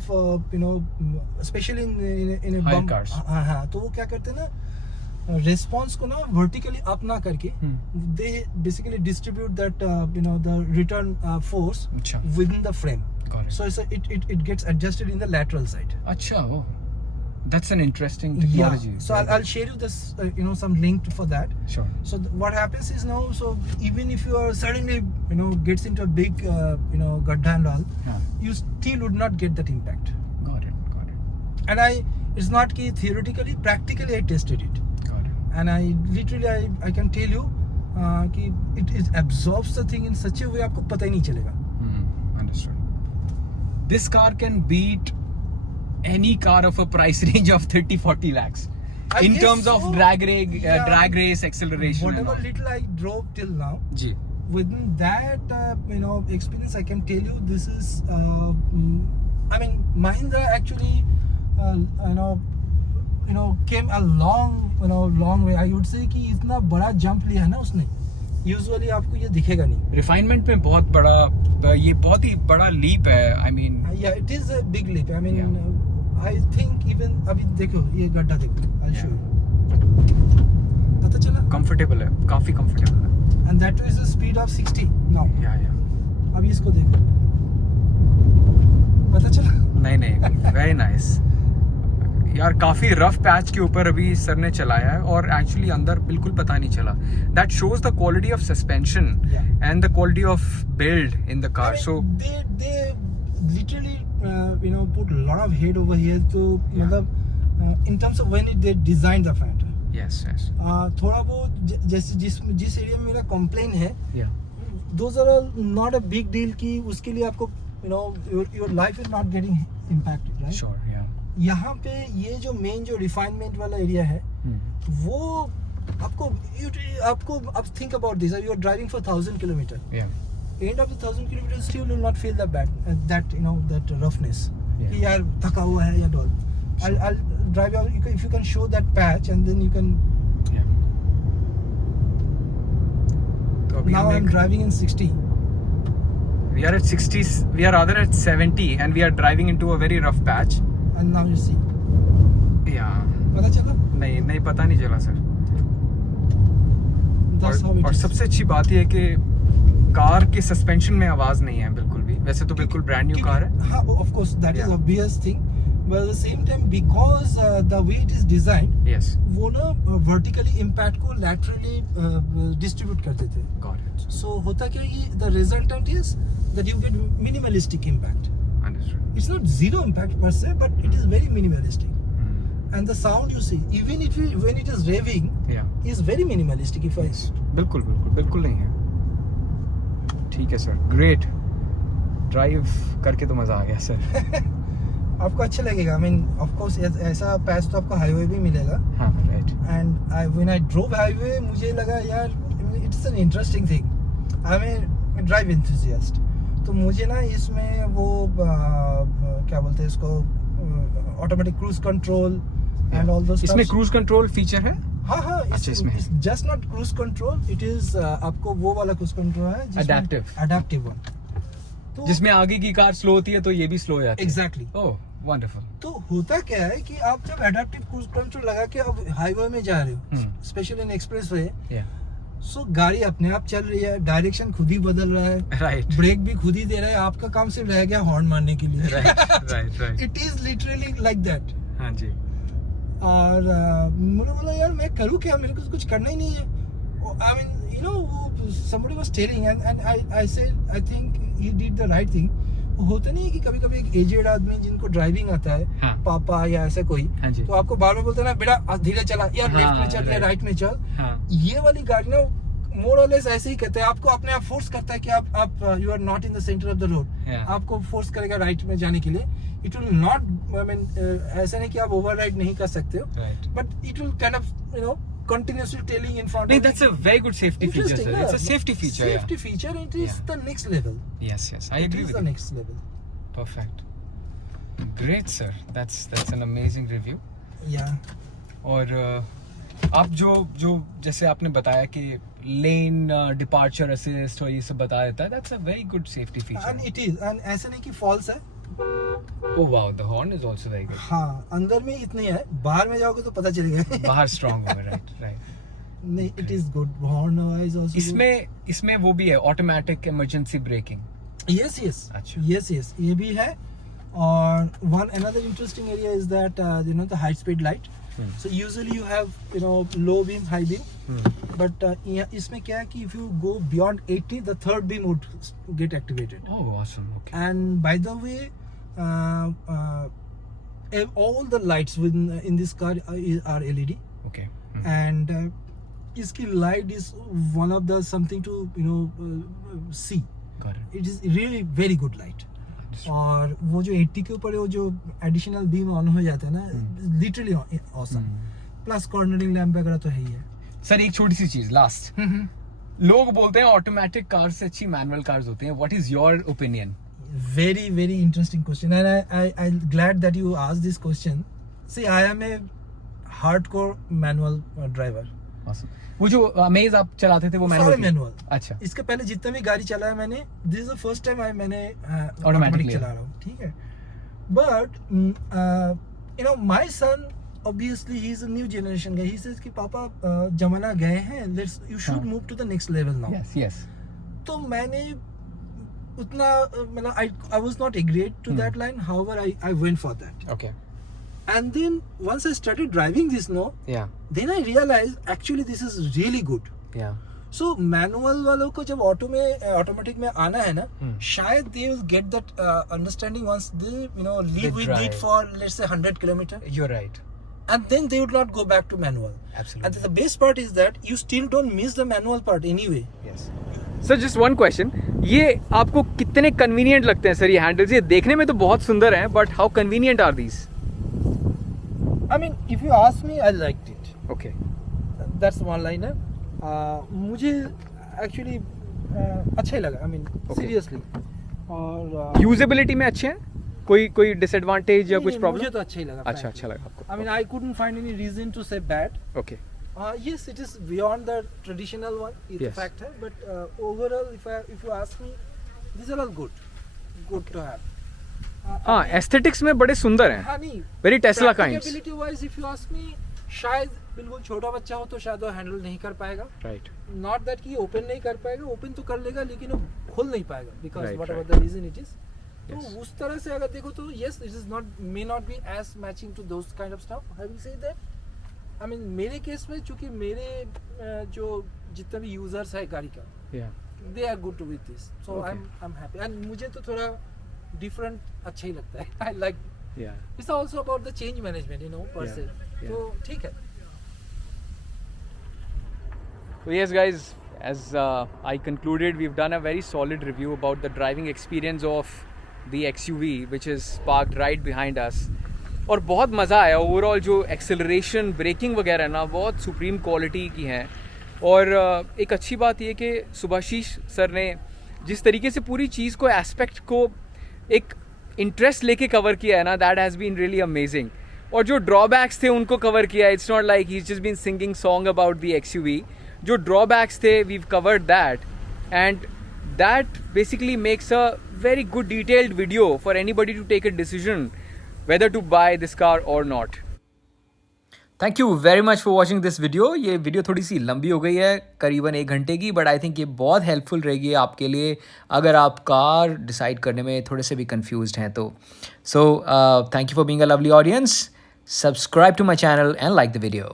especially in a high bump, cars, हाँ, तो वो क्या करते हैं ना, response को ना vertically up ना करके, they basically distribute that the return force within the frame. Got it. So it gets adjusted in the lateral side. अच्छा. That's an interesting technology. Yeah. So I'll share you this, some link for that. Sure. So what happens is now, so even if you are suddenly, gets into a big, gadda and all, Yeah. you still would not get that impact. Got it. And it's not ki theoretically, practically I tested it. Got it. And I literally, I can tell you, कि it absorbs the thing in such a way आपको पता ही नहीं चलेगा. Understood. This car can beat any car of a price range of 30-40 lakhs in guess terms of so. drag Yeah. race, acceleration. and Whatever all. little I drove till now, ji. within that experience, I can tell you this is I mean Mahindra actually came a long way. I would say कि इतना बड़ा jump लिया है ना उसने, usually आपको ये दिखेगा नहीं. Refinement में बहुत बड़ा, ये बहुत ही बड़ा leap है. I mean, Yeah, it is a big leap. I mean, Yeah. I think even अभी देखो ये गड्ढा देखो, I'll show you. पता चला? comfortable है, काफी comfortable है. And that is the speed of 60 now. Yeah. अभी इसको देखो, पता चला? नहीं, very nice. यार काफी रफ पैच के ऊपर अभी सर ने चलाया है और एक्चुअली अंदर बिल्कुल पता नहीं चला. That shows the quality of suspension and the quality of build in the car. So they literally put a lot of head over here to मतलब in terms of when they designed the Fanta. yes. थोड़ा बहुत जैसे जिस area में मेरा complain है, Yeah. those are all not a big deal कि उसके लिए आपको your life is not getting impacted, right? Sure. Yeah. यहाँ पे ये जो मेन जो रिफाइनमेंट वाला एरिया है, वो आपको अब think about this, you are driving for 1000 kilometre. Yeah. End of the 1000 kilometers still will not feel that bad, that roughness. Yeah. कि यार थका हुआ है या doll. I'll drive out, if you can show that patch and then you can. Yeah. तो अभी Now I'm driving in 60. We are at 60. We are rather at 70, and we are driving into a very rough patch. And now you see. Yeah. पता चला? नहीं पता नहीं चला sir. That's how it और is. सबसे अच्छी बात यह है कि कार के सस्पेंशन में आवाज नहीं है बिल्कुल भी. वैसे तो बिल्कुल ब्रांड न्यू कार है. हाँ, of course that is Yeah. obvious thing, but at the same time because the way it is designed, Yes. वो ना vertically impact को laterally distribute कर देते हैं. Got it. So होता क्या है कि the resultant is that you get minimalistic impact. Understood. It's not zero impact per se, but it is very minimalistic. And the sound you see, even when it is revving, Yeah. is very minimalistic. If I बिल्कुल नहीं है. ठीक है sir. Great. Drive करके तो मजा आ गया sir. आपको अच्छा लगेगा. I mean, of course ऐसा पैच तो आपको हाईवे भी मिलेगा. हाँ, right. And when I drove highway, मुझे लगा यार it's an interesting thing. I'm a drive enthusiast. तो मुझे ना इसमें वो क्या बोलते हैं इसको, automatic cruise control and all those. इसमें क्रूज कंट्रोल फीचर है. हाँ, अच्छा, इसमें है. It's just not cruise control, it is आपको वो वाला क्रूज कंट्रोल है अडैप्टिव वन. तो जिसमें आगे की कार स्लो होती है तो ये भी स्लो हो जाती है. एग्जैक्टली. ओह, वंडरफुल. तो होता क्या है कि आप जब अडैप्टिव क्रूज कंट्रोल लगा के अब हाईवे में जा रहे हो, स्पेशली इन एक्सप्रेस वे, सो गाड़ी अपने आप चल रही है, डायरेक्शन खुद ही बदल रहा है, राइट. ब्रेक भी खुद ही दे रहा है. आपका काम सिर्फ रह गया हॉर्न मारने के लिए. Right. It is literally like that. हाँ जी. और मुझे बोला यार मैं करूँ क्या, मेरे को कुछ करना ही नहीं है. I mean, somebody was telling and I said I think he did the right thing. होता नहीं है कि कभी कभी एक एजेड आदमी जिनको ड्राइविंग आता है, हाँ. पापा या ऐसा कोई, हाँ जी. तो आपको बार बार बोलते हैं ना बेटा धीरे चला, या हाँ, लेफ्ट में चल या राइट में चल. हाँ. ये वाली गाड़ी ना मोर और लेस ऐसे ही कहते हैं, आपको अपने आप फोर्स करता है कि आप you are not in the centre of the road. आपको फोर्स करेगा राइट में जाने के लिए. It will not, I mean ऐसा नहीं कि आप ओवरराइड नहीं कर सकते हो, but it will kind of continuously telling in front No, of that's a very good safety feature, sir. It's a safety feature. Safety feature. It is the next level. Yes. I agree with you. It is the next level. Perfect. Great, sir. That's an amazing review. Yeah. और आप जो जैसे आपने बताया कि lane departure assist और ये सब बता देता है, that's a very good safety feature. And it is. And ऐसा नहीं कि false है. Oh wow, the horn is also very good. हाँ, अंदर में इतनी है, बाहर में जाओगे तो पता चलेगा. बाहर strong होगा, right. नहीं, it is good. Horn wise also. इसमें वो भी है automatic emergency braking. Yes. अच्छा. Yes. ये भी है. Or another interesting area is that the high speed light. So usually you have low beam, high beam, but इसमें क्या है कि if you go beyond 80, the third beam would get activated. Oh, awesome. Okay. And by the way, all the lights in this car are LED. Okay. And इसकी light is one of the something to see. Got it. It is really very good light. और वो जो 80 के ऊपर वो जो additional beam on हो जाता है ना, literally awesome. Plus cornering lamp वगैरह तो है ही है. सर एक छोटी सी चीज लास्ट, लोग बोलते हैं ऑटोमेटिक कार से अच्छी मैनुअल कार्स होते हैं. What is your opinion? Very very interesting question, and I'm glad that you asked this question. See, I am a hardcore manual driver. Awesome. वो जो अमेज आप चलाते थे वो मैनुअल. अच्छा. इसके पहले जितना भी गाड़ी चलाया मैंने, this is the first time मैंने ऑटोमेटिक चला रहा हूँ. ठीक है. But my son obviously he is a new generation guy. He says कि पापा जमाना गए हैं, you should move to the next level now. Yes. तो मैंने उतना मतलब I was not agreed to that line. However, I went for that. Okay. And then once I started driving this, then I realized actually this is really good. Yeah. So manual वालों को जब automatic में आना है ना, शायद they will get that understanding once they live with it for let's say 100 kilometer. You're right. And then they would not go back to manual. Absolutely. And the best part is that you still don't miss the manual part anyway. Yes. Sir just one question, ये आपको कितने convenient लगते हैं sir ये handles? ये देखने में तो बहुत सुंदर हैं, but how convenient are these? I mean, if you ask me, I liked it. Okay. That's one liner. मुझे actually अच्छा ही लगा. I mean, seriously. और यूजेबिलिटी में अच्छे हैं? कोई डिसएडवांटेज या कुछ प्रॉब्लम? मुझे तो अच्छा ही लगा. अच्छा लगा आपको? I mean, I couldn't find any reason to say bad. Okay. Yes, it is beyond the traditional one. It's Yes. a factor, but overall, if you ask me, these are all good to have. हाँ, aesthetics में बड़े सुंदर हैं. हाँ नहीं. Very Tesla kinds. Practicability wise, if you ask me, शायद बिल्कुल छोटा बच्चा हो तो शायद वो हैंडल नहीं कर पाएगा. Right. Not that कि ओपन नहीं कर पाएगा, ओपन तो कर लेगा लेकिन वो खोल नहीं पाएगा because Right, whatever right. the reason it is. तो Yes. उस तरह से अगर देखो तो yes, it is may not be as matching to those kind of stuff. Having said that, I mean मेरे केस में चूंकि मेरे जो जितने भी यूजर्स है गाड़ी का, Yeah. they are good with this, so Okay. I'm happy. And मुझे तो थोड़ा different अच्छा ही लगता है. I like. Yeah. It's also about the change management, per se. Yeah. तो ठीक है. So yes guys, as I concluded, we've done a very solid review about the driving experience of the XUV which is parked right behind us. और बहुत मज़ा आया. Overall जो acceleration, breaking वगैरह ना बहुत सुप्रीम क्वालिटी की हैं. और एक अच्छी बात ये कि सुभाशीष सर ने जिस तरीके से पूरी चीज़ को, एस्पेक्ट को एक इंटरेस्ट लेके कवर किया है ना, that has been really amazing. और जो ड्रॉबैक्स थे उनको कवर किया. It's not like he just been singing song about the XUV. जो ड्रॉबैक्स थे, we've covered that, and that basically makes a very good detailed video for anybody to take a decision whether to buy this car or not. Thank you very much for watching this video. ये video थोड़ी सी लंबी हो गई है, करीबन 1 घंटे की, but I think ये बहुत हेल्पफुल रहेगी आपके लिए अगर आप कार डिसाइड करने में थोड़े से भी कंफ्यूज्ड हैं तो. So thank you for being a lovely audience. Subscribe to my channel and like the video.